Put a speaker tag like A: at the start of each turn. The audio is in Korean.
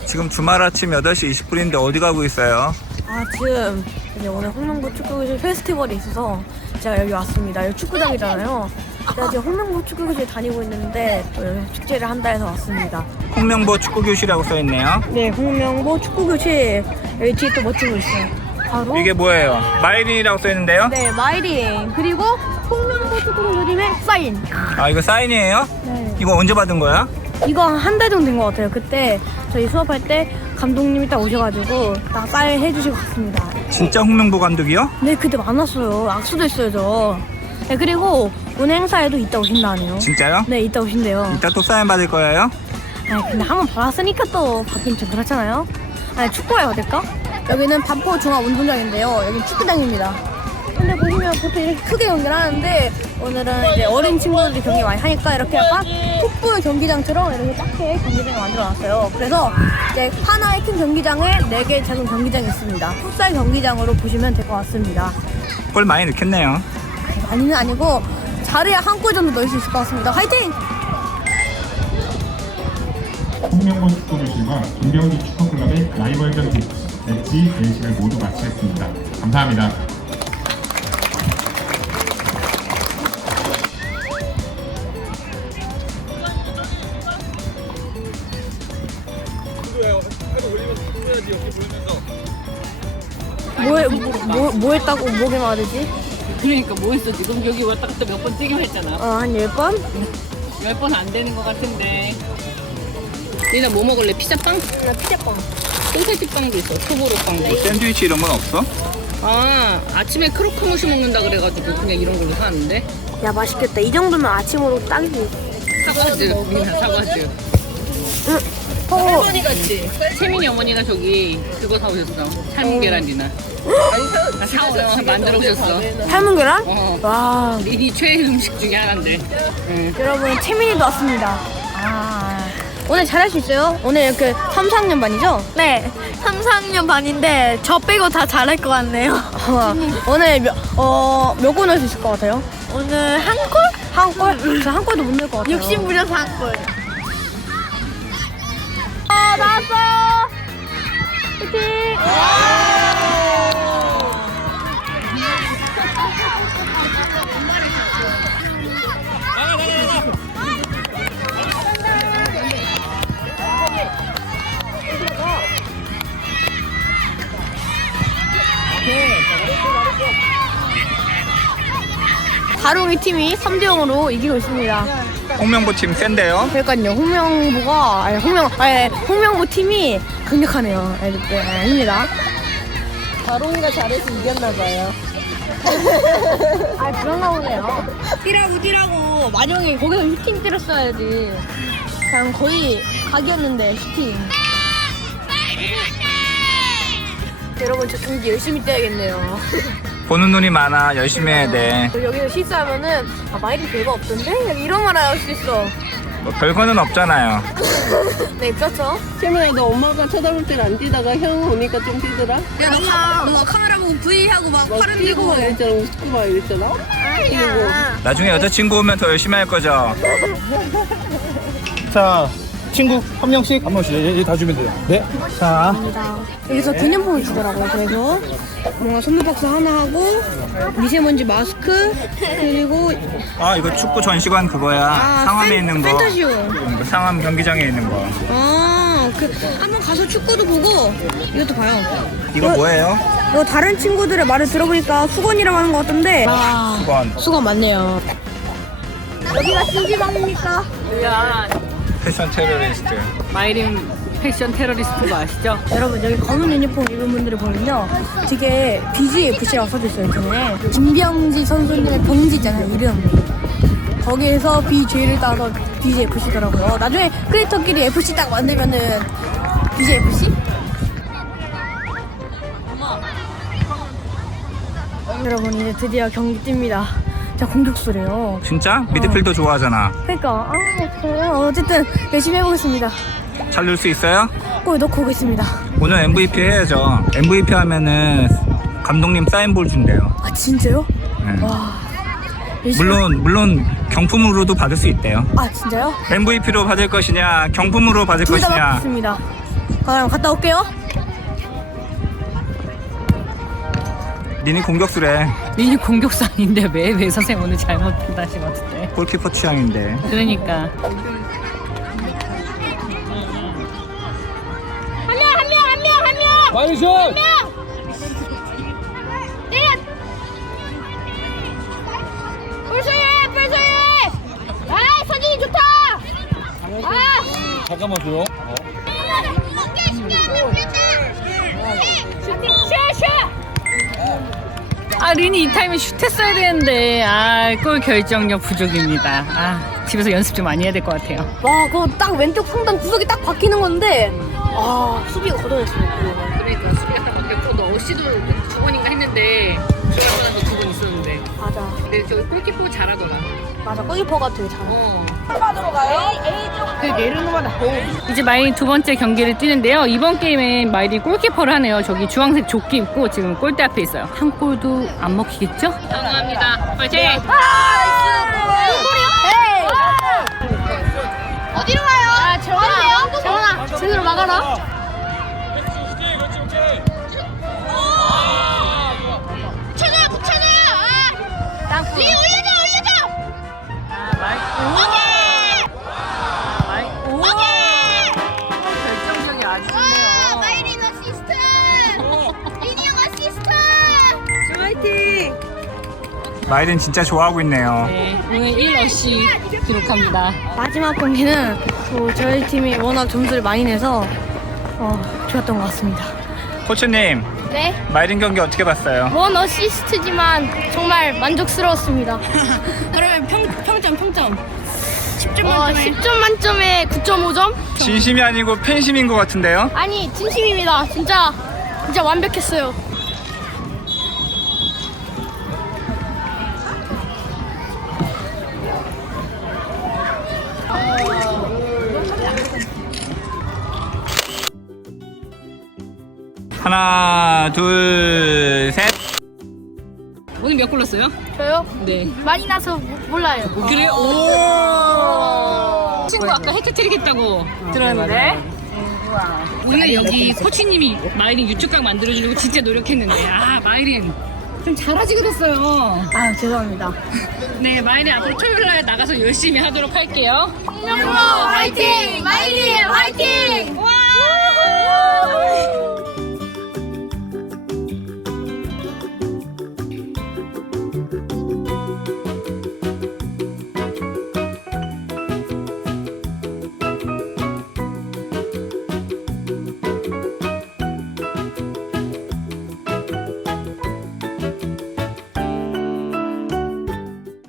A: 지금 주말 아침 8시 20분인데 어디 가고 있어요?
B: 지금 이제 오늘 홍명보 축구교실 페스티벌이 있어서 제가 여기 왔습니다. 여기 축구장이잖아요. 제가 지금 홍명보 축구교실 다니고 있는데 또 여기 축제를 한다 해서 왔습니다.
A: 홍명보 축구교실이라고 써있네요.
B: 네, 홍명보 축구교실. 여기 뒤에 또 멋진 거 있어요. 바로
A: 이게 뭐예요? 마이린이라고 써있는데요?
B: 네, 마이린. 그리고 홍명보 축구교실의 사인.
A: 아, 이거 사인이에요?
B: 네.
A: 이거 언제 받은 거야?
B: 이거 한 달 정도 된 것 같아요. 그때 저희 수업할 때 감독님이 딱 오셔가지고 딱 사인 해주시고 갔습니다.
A: 진짜 홍명보 감독이요?
B: 네, 그때 만났어요. 악수도 했어요, 저. 네, 그리고 오늘 행사에도 이따 오신다 하네요.
A: 진짜요?
B: 네, 이따 오신대요.
A: 이따 또 사인 받을 거예요?
B: 근데 한 번 받았으니까 또 받긴 좀 그렇잖아요. 축구에 어딜까? 여기는 반포 중앙운동장인데요. 여기 축구장입니다. 근데 보시면 보통 이렇게 크게 경기를 하는데 오늘은 이제 어린 친구들이 경기 많이 하니까 이렇게 약간 풋볼 경기장처럼 이렇게 작게 경기장을 만들어놨어요. 그래서 이제 하나의 큰 경기장에 4개 작은 경기장이 있습니다. 풋살 경기장으로 보시면 될 것 같습니다.
A: 골 많이 넣겠네요.
B: 많이는 아니고 잘해야 한 골 정도 넣을 수 있을 것 같습니다. 화이팅!
C: 홍명보 축구교실과 김병기 축구클럽의 라이벌전 매치 대회식을 모두 마치겠습니다. 감사합니다.
B: 뭐 했다고 뭐게 말하지?
D: 그러니까 뭐 했어 지금 여기 왔다 갔다 몇 번 뛰기로 했잖아.
B: 한 10번?
D: 10번 안 되는 것 같은데. 니나 뭐 먹을래? 피자빵?
B: 피자빵.
D: 소세지빵도 있어. 초보로빵도.
A: 샌드위치 이런 건 없어?
D: 아침에 크로커무시 먹는다 그래가지고 그냥 이런 걸로 사는데.
B: 야, 맛있겠다. 이 정도면 아침으로 딱이지.
D: 사과즙. 니나 사과즙.
B: 어,
D: 할머니 같지? 채민이 어머니가 저기 그거 사오셨어. 삶은 계란 니나. 만들어 오셨어.
B: 삶은 계란?
D: 어.
B: 와.
D: 니 최애 음식 중에 하나인데. 응.
B: 여러분, 채민이도 왔습니다. 오늘 잘할 수 있어요? 오늘 이렇게 3, 4학년 반이죠? 네. 3, 4학년 반인데 저 빼고 다 잘할 것 같네요. 오늘 몇 골 넣을 수 있을 것 같아요? 오늘 한 골? 한 골? 저 한 골도 못 넣을 것 같아요. 60 부려서 한 골. 나왔어! 화이팅! 다롱이 팀이 3대 0으로 이기고 있습니다.
A: 홍명보 팀 센데요?
B: 그러니까요, 홍명보 팀이 강력하네요. 이렇게 아닙니다.
D: 다롱이가 잘해서 이겼나봐요.
B: 그런가 보네요. 뛰라고. 만영이 거기서 슈팅 때렸어야지. 그냥 거의 각이었는데, 슈팅. 여러분, 저 경기 열심히 뛰어야겠네요.
A: 보는 눈이 많아. 열심히 해야 돼.
B: 여기서 실수하면은, 마이크 별거 없던데? 이런 말 할 수 있어.
A: 뭐 별거는 없잖아요.
B: 네, 그렇죠.
D: 채민아 너 엄마가 쳐다볼 땐 안 뛰다가 형 오니까 좀 뛰더라?
B: 야, 너가 카메라 보고 V 하고 막 팔
D: 뛰고 막 이랬잖아. 우스고 막 이랬잖아?
A: 나중에 여자친구 오면 더 열심히 할 거죠?
E: 자, 친구 한 명씩 얘 다 주면 돼요. 네. 자,
B: 여기서 기념품을 주더라고요. 그래서 뭔가 선물 박스 하나 하고 미세먼지 마스크 그리고
A: 아, 이거 축구 전시관 그거야. 상암에 있는 거.
B: 펜타시오.
A: 상암 경기장에 있는 거.
B: 한번 가서 축구도 보고 이것도 봐요.
A: 이거 뭐예요?
B: 이거 다른 친구들의 말을 들어보니까 수건이라고 하는 것 같던데. 수건 맞네요. 여기가 CG방입니까?
D: 야
A: 패션 테러리스트.
D: 마이린 패션 테러리스트 거 아시죠?
B: 여러분, 여기 검은 유니폼 입은 분들을 보면요 되게 BGFC라고 써져있어요. 이렇게 김병지 선수님의 병지 있잖아요, 이름. 거기에서 BJ를 따서 BGFC더라고요. 나중에 크리에이터끼리 FC 딱 만들면은 BGFC? 여러분, 이제 드디어 경기 뜁니다. 자, 공격수래요.
A: 진짜? 미드필더 좋아하잖아.
B: 그러니까 어쨌든 열심히 해보겠습니다.
A: 잘 넣을 수 있어요?
B: 골 넣고 오겠습니다.
A: 오늘 MVP 해야죠. MVP 하면은 감독님 사인볼 준대요.
B: 진짜요?
A: 네.
B: 와. 열심히
A: 물론 경품으로도 받을 수 있대요.
B: 진짜요?
A: MVP로 받을 것이냐, 경품으로 받을
B: 둘 다
A: 것이냐.
B: 받습니다. 그럼 갔다 올게요.
A: 니니 공격수래.
D: 니니 공격수 아닌데 왜 선생님 오늘 잘못한다 하신 것 같은데.
A: 골키퍼 취향인데.
D: 그러니까.
E: 빨리 슛!
B: 아, 서진이 좋다.
E: 잠깐만 줘요.
D: 아 린이 이 타임에 슛했어야 되는데 골 결정력 부족입니다. 집에서 연습 좀 많이 해야 될 것 같아요.
B: 와, 그거 딱 왼쪽 상단 구석이 딱 박히는 건데, 수비가 걷어냈어요.
D: 그러니까 수비가 딱 바뀌었고 너 어시도 2번인가 했는데 중간보다도 2번 있었는데
B: 맞아.
D: 근데 저 골키퍼 잘하더라.
B: 맞아, 골키퍼가 되게 잘해.
D: 이제 마이린 두 번째 경기를 뛰는데요. 이번 게임엔 마이린 골키퍼를 하네요. 저기 주황색 조끼 입고 지금 골대 앞에 있어요. 한 골도 안 먹히겠죠? 감사합니다. 파이팅!
B: 어디로 가요? 정원아, 제대로 막아라.
D: 결정력이 아주 좋네요.
B: 마이린 어시스트. 리니언 어시스트.
A: 마이든 진짜 좋아하고 있네요.
D: 네, 오늘 1어시 기록합니다.
B: 마지막 경기는 저희 팀이 워낙 점수를 많이 내서 좋았던 것 같습니다.
A: 코치님,
B: 네,
A: 마이든 경기 어떻게 봤어요?
B: 원 어시스트지만 정말 만족스러웠습니다.
D: 그러면 평점
B: 10점 만점에 9.5점?
A: 진심이 아니고 팬심인 것 같은데요?
B: 아니, 진심입니다. 진짜 완벽했어요.
A: 하나, 둘, 셋.
D: 오늘 몇 골 넣었어요?
B: 저요?
D: 네.
B: 많이 나서 몰라요.
D: 그래요? 오! 친구 아까 해트트릭 했다고 들었는데 오늘 여기 코치님이 마이린 유축각 만들어주려고 진짜 노력했는데 마이린 좀 잘하지 그랬어요.
B: 죄송합니다.
D: 네, 마이린 앞으로 토요일날 나가서 열심히 하도록 할게요.
B: 화이팅! 마이린 화이팅! 와!